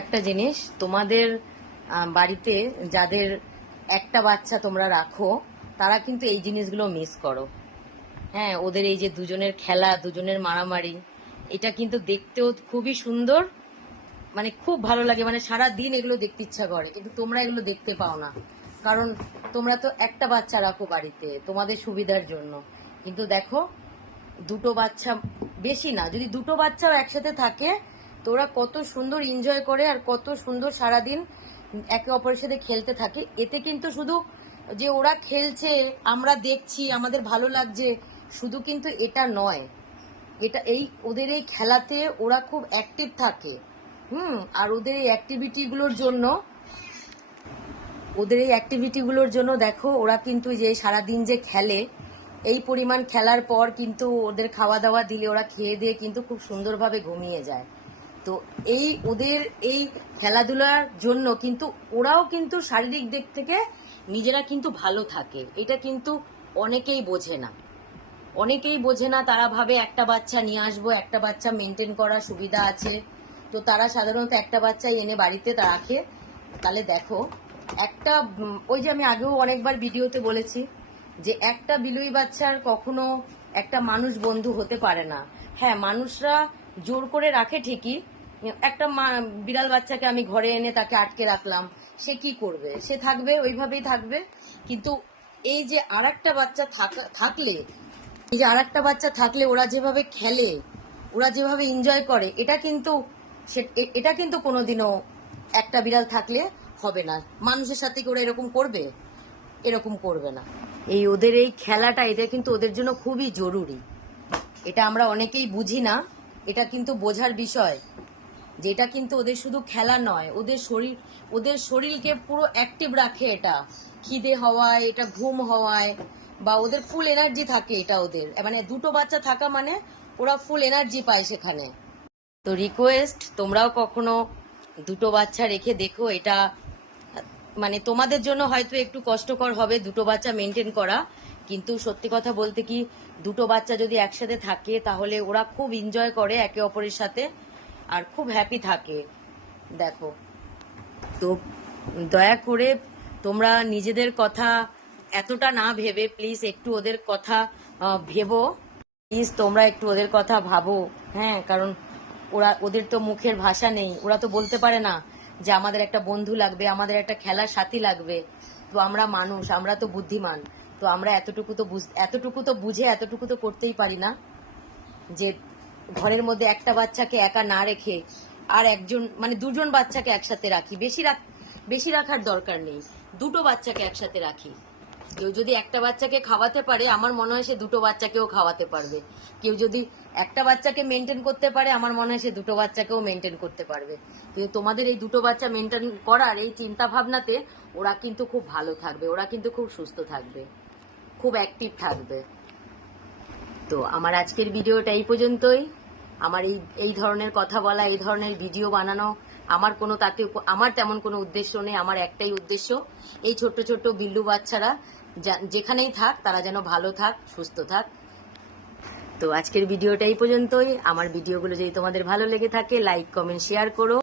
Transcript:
একটা জিনিস তোমাদের বাড়িতে যাদের একটা বাচ্চা তোমরা রাখো তারা কিন্তু এই জিনিসগুলো মিস করো। হ্যাঁ, ওদের এই যে দুজনের খেলা, দুজনের মারামারি, এটা কিন্তু দেখতেও খুবই সুন্দর, মানে খুব ভালো লাগে, মানে সারা দিন এগুলো দেখতে ইচ্ছা করে, কিন্তু তোমরা এগুলো দেখতে পাও না, কারণ তোমরা তো একটা বাচ্চা রাখো বাড়িতে তোমাদের সুবিধার জন্য। কিন্তু দেখো, দুটো বাচ্চা, বেশি না, যদি দুটো বাচ্চাও একসাথে থাকে তো ওরা কত সুন্দর এনজয় করে আর কত সুন্দর সারাদিন একে অপরের সাথে খেলতে থাকে। এতে কিন্তু শুধু যে ওরা খেলছে আমরা দেখছি আমাদের ভালো লাগছে, শুধু কিন্তু এটা নয়, এটা এই ওদের এই খেলাতে ওরা খুব অ্যাক্টিভ থাকে। আর ওদের এই অ্যাক্টিভিটিগুলোর জন্য দেখো ওরা কিন্তু যে সারাদিন যে খেলে, এই পরিমাণ খেলার পর কিন্তু ওদের খাওয়া দাওয়া দিলে ওরা খেয়ে দিয়ে কিন্তু খুব সুন্দরভাবে ঘুমিয়ে যায়। তো ওদের এই খেলাধুলার জন্য কিন্তু ওরাও কিন্তু শারীরিক দিক থেকে নিজেরা কিন্তু ভালো থাকে। এটা কিন্তু অনেকেই বোঝে না, তারা ভাবে একটা বাচ্চা নিয়ে আসবো, একটা বাচ্চা মেনটেন করার সুবিধা আছে, তো তারা সাধারণত একটা বাচ্চাই এনে বাড়িতে রাখে। তাহলে দেখো, একটা ওই যে আমি আগেও অনেকবার ভিডিওতে বলেছি যে একটা বিলুই বাচ্চার কখনো একটা মানুষ বন্ধু হতে পারে না। হ্যাঁ, মানুষরা জোর করে রাখে ঠিকই, একটা বিড়াল বাচ্চাকে আমি ঘরে এনে তাকে আটকে রাখলাম, সে কি করবে? সে থাকবে, ওইভাবেই থাকবে। কিন্তু এই যে আর একটা বাচ্চা থাকলে ওরা যেভাবে খেলে, ওরা যেভাবে এনজয় করে, এটা কিন্তু কোনোদিনও একটা বিড়াল থাকলে হবে না। মানুষের সাথে কি ওরা এরকম করবে না। ওদের এই খেলাটা, এটা কিন্তু ওদের জন্য খুবই জরুরি। এটা আমরা অনেকেই বুঝি না, এটা কিন্তু বোঝার বিষয়, যে এটা কিন্তু ওদের শুধু খেলা নয়, ওদের শরীরকে পুরো অ্যাক্টিভ রাখে। এটা খিদে হওয়ায়, এটা ঘুম হওয়ায়, বা ওদের ফুল এনার্জি থাকে। এটা ওদের মানে দুটো বাচ্চা থাকা মানে ওরা ফুল এনার্জি পায় সেখানে। তো রিকোয়েস্ট, তোমরাও কখনো দুটো বাচ্চা রেখে দেখো। এটা মানে তোমাদের জন্য হয়তো একটু কষ্টকর হবে দুটো বাচ্চা মেনটেন করা, কিন্তু সত্যি কথা বলতে কি, দুটো বাচ্চা যদি একসাথে থাকে তাহলে ওরা খুব এনজয় করে একে অপরের সাথে আর খুব হ্যাপি থাকে। দেখো, তো দয়া করে তোমরা নিজেদের কথা এতটা না ভেবে প্লিজ একটু ওদের কথা ভেবো। প্লিজ তোমরা একটু ওদের কথা ভাবো। হ্যাঁ, কারণ ওদের তো মুখের ভাষা নেই, ওরা তো বলতে পারে না যে আমাদের একটা বন্ধু লাগবে, আমাদের একটা খেলার সাথী লাগবে। তো আমরা মানুষ, আমরা তো বুদ্ধিমান, তো আমরা এতটুকু তো বুঝে এতটুকু তো করতেই পারি না যে ঘরের মধ্যে একটা বাচ্চাকে একা না রেখে আর একজন মানে দুজন বাচ্চাকে একসাথে রাখি। বেশি রাখার দরকার নেই, দুটো বাচ্চাকে একসাথে রাখি। কেউ যদি একটা বাচ্চাকে খাওয়াতে পারে, আমার মনে হয় সে দুটো বাচ্চাকেও খাওয়াতে পারবে। কেউ যদি একটা বাচ্চাকে মেনটেন করতে পারে, আমার মনে হয় সে দুটো বাচ্চাকেও মেনটেন করতে পারবে। কিন্তু তোমাদের এই দুটো বাচ্চা মেনটেন করার এই চিন্তা ভাবনাতে ওরা কিন্তু খুব ভালো থাকবে, ওরা কিন্তু খুব সুস্থ থাকবে, খুব অ্যাক্টিভ থাকবে। তো আমার আজকের ভিডিওটা এই পর্যন্তই। আমার এই ধরনের কথা বলা, এই ধরনের ভিডিও বানানো, আমার তেমন কোনো উদ্দেশ্য নেই। আমার একটাই উদ্দেশ্য, এই ছোট্ট ছোট্ট বিল্লু বাচ্চারা যেখানেই থাক তারা যেন ভালো থাক, সুস্থ থাক। তো আজকের ভিডিওটা এই পর্যন্তই। আমার ভিডিওগুলো যদি তোমাদের ভালো লেগে থাকে, লাইক, কমেন্ট, শেয়ার করো।